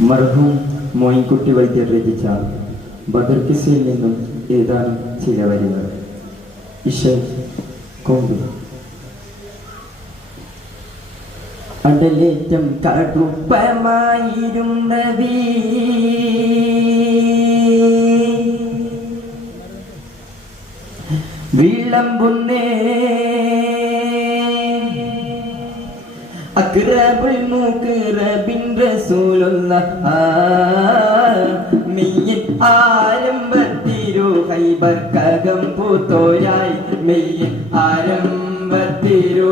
മർഹൂം മോയിൻകുട്ടി വൈദ്യർ രചിച്ച ബദർ കിസയിൽ നിന്നും ഏതാനും ചില വരികൾ? ഇഷ കൊണ്ടു അടലേറ്റം കടുപ്പമായിരും നബി വിളമ്പുന്നേ അക്റബുൽ മുഖറബിൻ റസൂലുള്ള മെയ്യൻ ആരംഭത്തിരു ഹൈബർക്കകം പൂത്തോരായി. മെയ്യൻ ആരംഭത്തിരു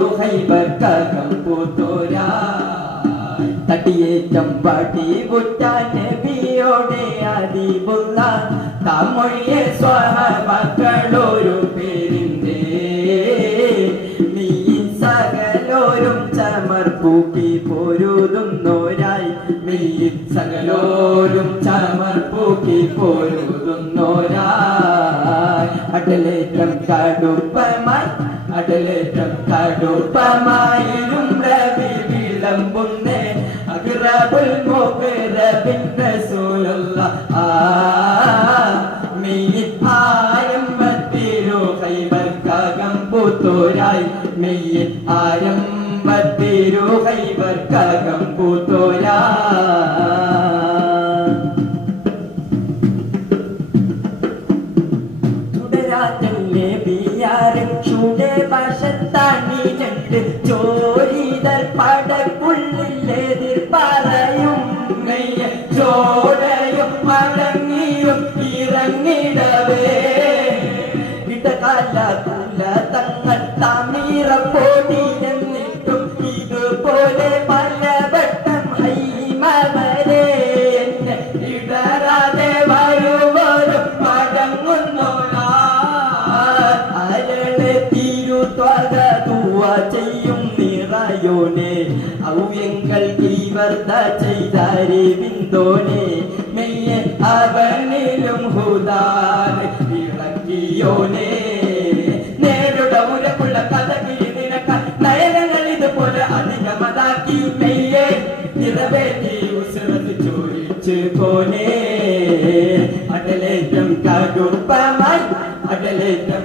പൂത്തോരായി. തട്ടിയേറ്റം പാട്ടി കുറ്റാൻ നബിയോടെ അതിബുള്ള തമൊഴിയെ സ്വഹമക്കളൊരു പേരിന്റെ നീ സകലോരും ചമർപ്പൂക്കി പൊരുതുന്നോരായി അടലേറ്റം കടുപ്പമായി അടലേറ്റം കടുപ്പമായിരും രവി വിളമ്പുന്നേ. അഗ്രബുൽ മുഖറബിൻ റസൂലുള്ള ആ ആരംഭത്തിലോ കൈവർക്കകം പൂത്തോരായി. മെയ്യിൽ ആരംഭത്തിലോ കൈവർക്കകം പൂത്തോരാ തുടരാറ്റല്ലേ ബിയാരൻ ചൂടെ വശത്താണി ബിന്ദോനെ മെയ്യ അവനിലും ഹുദാനെ ഇളക്കിയോനെ. നേരിട ചോദിച്ചു കോനെ അടലേറ്റം കടുപ്പമായി അടലേറ്റം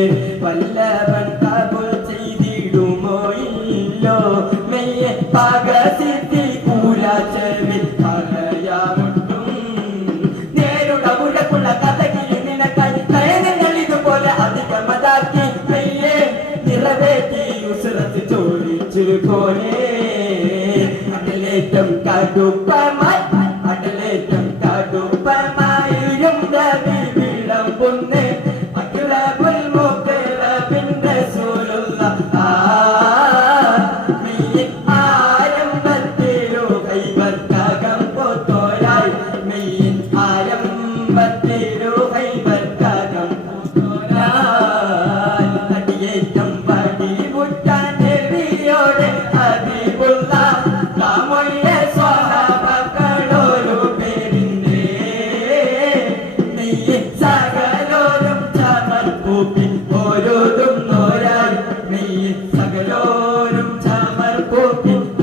പോലെ. അടലേറ്റം കടുപ്പമായി അടലേറ്റം കടുപ്പമായിരുന്ന വിളമ്പുന്നേ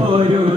어, 주여